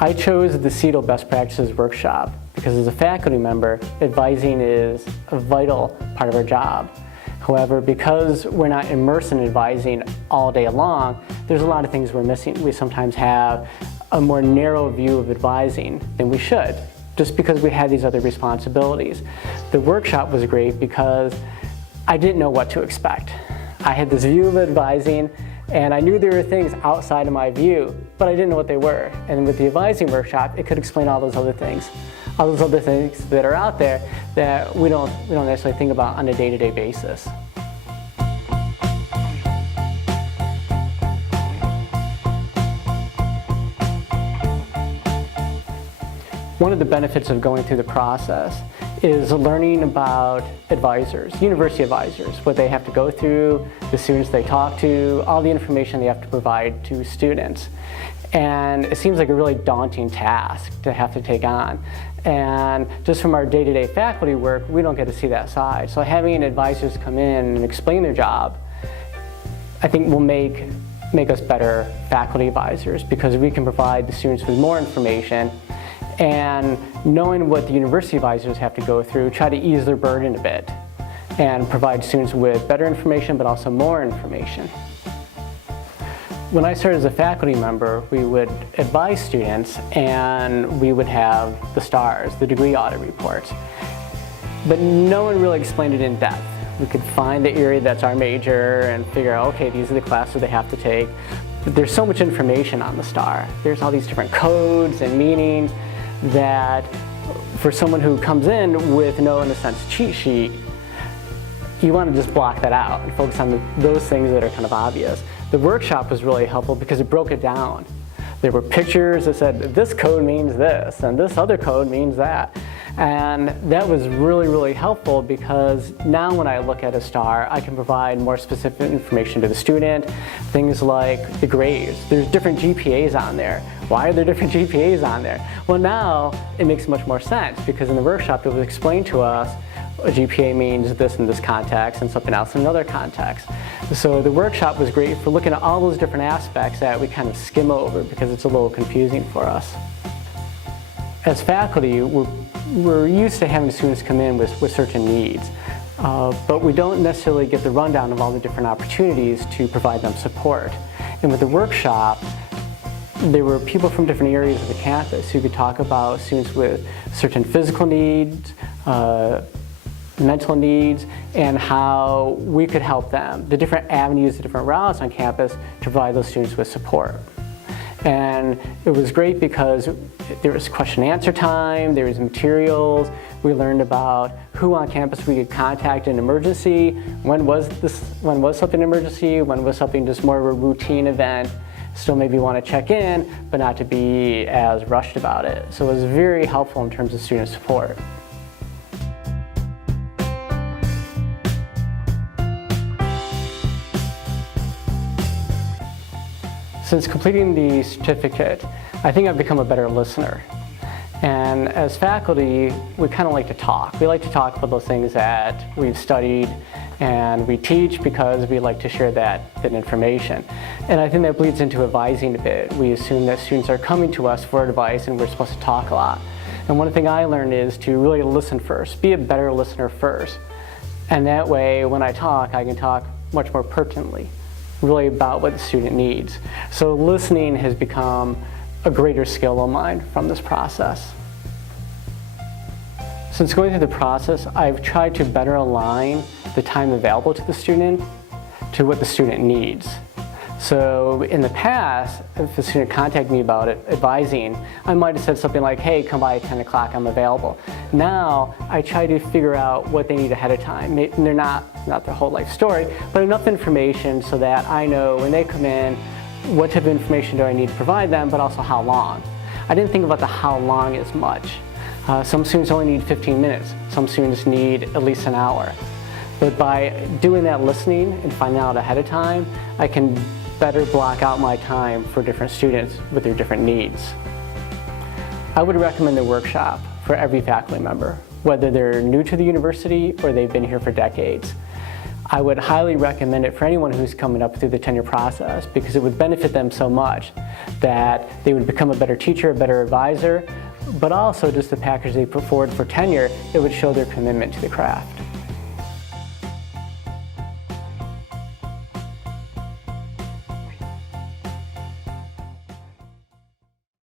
I chose the CETL Best Practices workshop because as a faculty member, advising is a vital part of our job. However, because we're not immersed in advising all day long, there's a lot of things we're missing. We sometimes have a more narrow view of advising than we should, just because we had these other responsibilities. The workshop was great because I didn't know what to expect. I had this view of advising, and I knew there were things outside of my view, but I didn't know what they were. And with the advising workshop, it could explain all those other things that are out there that we don't necessarily think about on a day-to-day basis. One of the benefits of going through the process is learning about advisors, university advisors, what they have to go through, the students they talk to, all the information they have to provide to students. And it seems like a really daunting task to have to take on. And just from our day-to-day faculty work, we don't get to see that side. So having advisors come in and explain their job, I think will make us better faculty advisors because we can provide the students with more information. And knowing what the university advisors have to go through, try to ease their burden a bit and provide students with better information but also more information. When I started as a faculty member, we would advise students and we would have the STARS, the degree audit reports. But no one really explained it in depth. We could find the area that's our major and figure out, okay, these are the classes they have to take. But there's so much information on the STAR. There's all these different codes and meanings that for someone who comes in with no, in a sense, cheat sheet, you want to just block that out and focus on those things that are kind of obvious. The workshop was really helpful because it broke it down. There were pictures that said, this code means this, and this other code means that. And that was really, really helpful because now when I look at a STAR, I can provide more specific information to the student. Things like the grades. There's different GPAs on there. Why are there different GPAs on there? Well, now it makes much more sense because in the workshop it was explained to us a GPA means this in this context and something else in another context. So the workshop was great for looking at all those different aspects that we kind of skim over because it's a little confusing for us. As faculty, we're used to having students come in with certain needs, but we don't necessarily get the rundown of all the different opportunities to provide them support. And with the workshop, there were people from different areas of the campus who could talk about students with certain physical needs, mental needs, and how we could help them, the different avenues, the different routes on campus to provide those students with support. And it was great because there was question and answer time, there was materials, we learned about who on campus we could contact in emergency, when was something an emergency, when was something just more of a routine event, still maybe want to check in, but not to be as rushed about it. So it was very helpful in terms of student support. Since completing the certificate, I think I've become a better listener. And as faculty, we kind of like to talk. We like to talk about those things that we've studied and we teach because we like to share that information. And I think that bleeds into advising a bit. We assume that students are coming to us for advice and we're supposed to talk a lot. And one thing I learned is to really listen first, be a better listener first. And that way, when I can talk much more pertinently, really about what the student needs. So listening has become a greater skill of mine from this process. Since going through the process, I've tried to better align the time available to the student to what the student needs. So in the past, if a student contacted me about it, advising, I might have said something like, hey, come by at 10 o'clock, I'm available. Now, I try to figure out what they need ahead of time. And they're not their whole life story, but enough information so that I know when they come in, what type of information do I need to provide them, but also how long. I didn't think about the how long as much. Some students only need 15 minutes. Some students need at least an hour. But by doing that listening and finding out ahead of time, I can better block out my time for different students with their different needs. I would recommend the workshop for every faculty member, whether they're new to the university or they've been here for decades. I would highly recommend it for anyone who's coming up through the tenure process, because it would benefit them so much that they would become a better teacher, a better advisor, but also just the package they put forward for tenure, it would show their commitment to the craft.